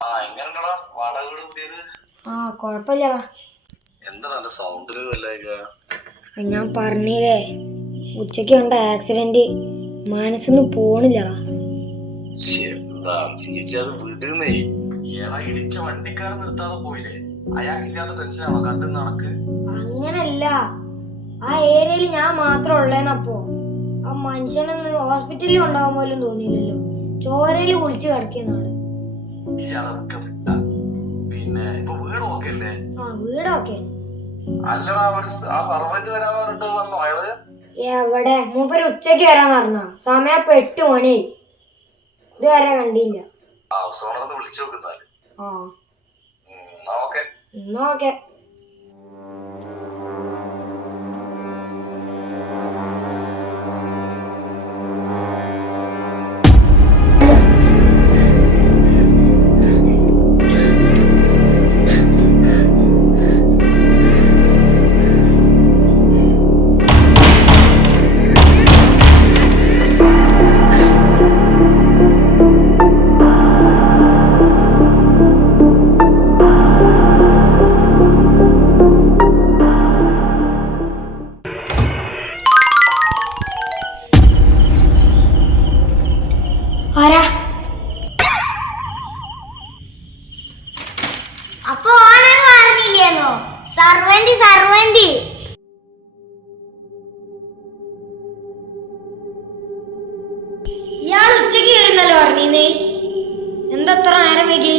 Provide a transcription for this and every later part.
ആ എങ്ങനെയുണ്ടടാ? വാടക പുതിയത്? ആ കുഴപ്പമില്ലടാ എന്താ നല്ല ഞാൻ പറഞ്ഞില്ലേ ഉച്ചയ്ക്ക് കണ്ട ആക്സിഡന്റ് മനസ്സൊന്നും പോണില്ലടാ. വിടുന്നേ. ഏടാ ഇടിച്ച വണ്ടിക്കാരൻ നിർത്താതെ പോയില്ലേ? അയാൾക്കില്ലാത്ത ടെൻഷനാണോ കണ്ടു നടക്ക്. അങ്ങനല്ല. ആ ഏരിയയിൽ ഞാൻ മാത്രം ഉള്ളേന്നപ്പോ ആ മനുഷ്യനൊന്ന് ഹോസ്പിറ്റലിൽ ഉണ്ടാവാൻ പോലും തോന്നിയില്ലല്ലോ. ചോരയിൽ കുളിച്ചു കിടക്കുന്നതാണ്. ഈ അതൊക്കെ പിന്നെ ഇപ്പൊ വീട് ഓക്കെ അല്ലേ ആ വീടൊക്കെ. അല്ലടാ ആ സർവന്റ് വരാൻ പറഞ്ഞിട്ട് വന്നോ അയാൾ? എവിടെ? മൂപ്പര് ഉച്ചയ്ക്ക് വരാൻ പറഞ്ഞ? സമയം ഇപ്പൊ എട്ട് മണി. ഇതുവരെ കണ്ടില്ല. വിളിച്ചു നോക്കുന്നാൽ ആ. ഓക്കെ. ഓക്കെ. അപ്പൊ ഓണർ പറഞ്ഞില്ലേന്നോ സർവന്റ് സർവന്റ്. ഇയാൾ നേരം വൈകി?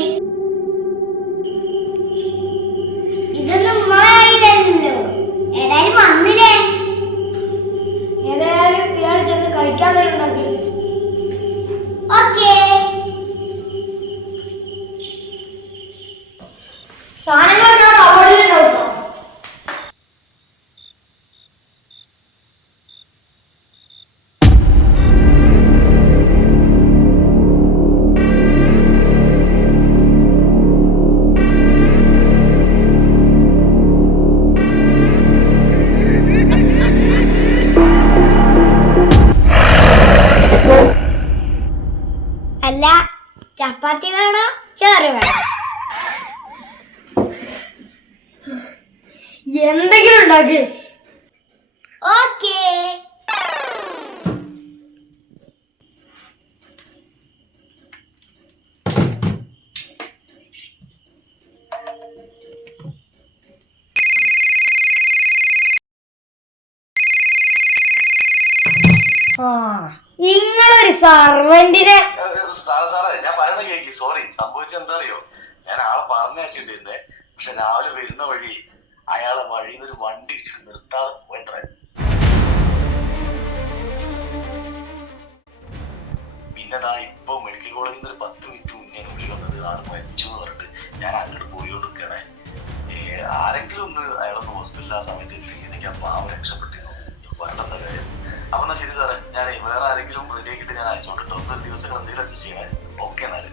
ചപ്പാത്തി വേണോ? ചോറ് വേണോ? എന്തെങ്കിലും ഉണ്ടാക്കി. ഓക്കേ. ആ. നിങ്ങളൊരു സർവന്റിനെ. ഞാൻ പറയുന്നത് കേക്ക് സോറി സംഭവിച്ചത് എന്താ അറിയോ ഞാൻ ആളെ പറഞ്ഞു വെച്ചിട്ടുണ്ടേ പക്ഷെ രാവിലെ വരുന്ന വഴി അയാളെ വഴിയിൽ ഒരു വണ്ടി നിർത്താതെ പോയത്രേ പിന്നെ ഇപ്പൊ മെഡിക്കൽ കോളേജിൽ നിന്ന് ഒരു പത്ത് മിനിറ്റ് മുന്നേ വിളി വന്നത് ആൾ മരിച്ചു എന്ന് പറഞ്ഞിട്ട് ഞാൻ അങ്ങോട്ട് പോയോണ്ടിരിക്കണേ ആരെങ്കിലും ഒന്ന് അയാളൊന്ന് ഹോസ്പിറ്റലിൽ ആ സമയത്ത് എത്തിച്ചിരുന്നെങ്കിൽ ആ പാവം രക്ഷപ്പെട്ടിരുന്നു വേണ്ടെന്ന കാര്യം? അപ്പൊ എന്നാ ശരി സാറേ. വേറെ ആരെങ്കിലും റെഡി ആക്കിയിട്ട് ഞാൻ അയച്ചോണ്ട് ഒരു ദിവസങ്ങൾ എന്തെങ്കിലും അഡ്ജസ്റ്റ് ചെയ്യണേ ഓക്കെ എന്നാൽ.